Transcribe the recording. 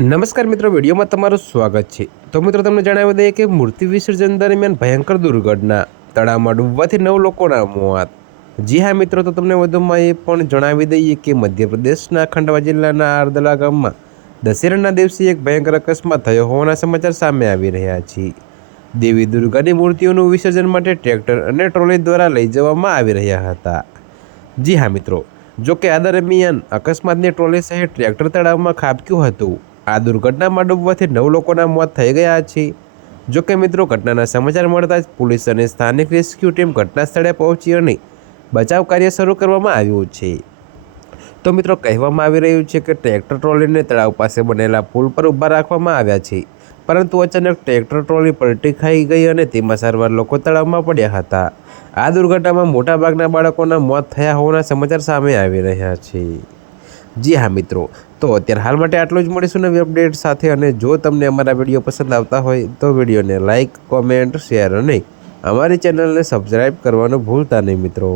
નમસ્કાર મિત્રો, વિડીયોમાં તમારું સ્વાગત છે। તો મિત્રો તમને જણાવી દઈએ કે મૂર્તિ વિસર્જન દરમિયાન ભયંકર દુર્ઘટના, તળાવમાં ડૂબવાથી 9 લોકોના મોત। જી હા મિત્રો, તો તમને વધુમાં એ પણ જણાવી દઈએ કે મધ્યપ્રદેશના ખંડવા જિલ્લાના આરદલા ગામમાં દશેરાના દિવસે એક ભયંકર અકસ્માત થયો હોવાના સમાચાર સામે આવી રહ્યા છે। દેવી દુર્ગાની મૂર્તિઓનું વિસર્જન માટે ટ્રેક્ટર અને ટ્રોલી દ્વારા લઈ જવામાં આવી રહ્યા હતા। જી હા મિત્રો, જો કે આ દરમિયાન અકસ્માતની ટ્રોલી સહિત ટ્રેક્ટર તળાવમાં ખાબક્યું હતું। આ દુર્ઘટનામાં ડૂબવાથી 9 લોકોના મોત થઈ ગયા છે। જો કે મિત્રો, ઘટનાના સમાચાર મળતા જ પોલીસ અને સ્થાનિક રેસ્ક્યુ ટીમ ઘટના સ્થળે પહોંચી અને બચાવ કાર્ય શરૂ કરવામાં આવ્યું છે। તો મિત્રો, કહેવામાં આવી રહ્યું છે કે ટ્રેક્ટર ટ્રોલીને તળાવ પાસે બનેલા પુલ પર ઊભા રાખવામાં આવ્યા છે, પરંતુ અચાનક ટ્રેક્ટર ટ્રોલી પલટી ખાઈ ગઈ અને તેમાં સવાર લોકો તળાવમાં પડ્યા હતા। આ દુર્ઘટનામાં મોટાભાગના બાળકોના મોત થયા હોવાના સમાચાર સામે આવી રહ્યા છે। જી હા મિત્રો, તો અત્યારે હાલ માટે આટલું જ। મળીશું નવી અપડેટ સાથે, અને જો તમને અમારા વિડીયો પસંદ આવતા હોય તો વિડીયોને લાઇક, કોમેન્ટ, શેર અને અમારી ચેનલને સબસ્ક્રાઈબ કરવાનું ભૂલતા નહીં મિત્રો।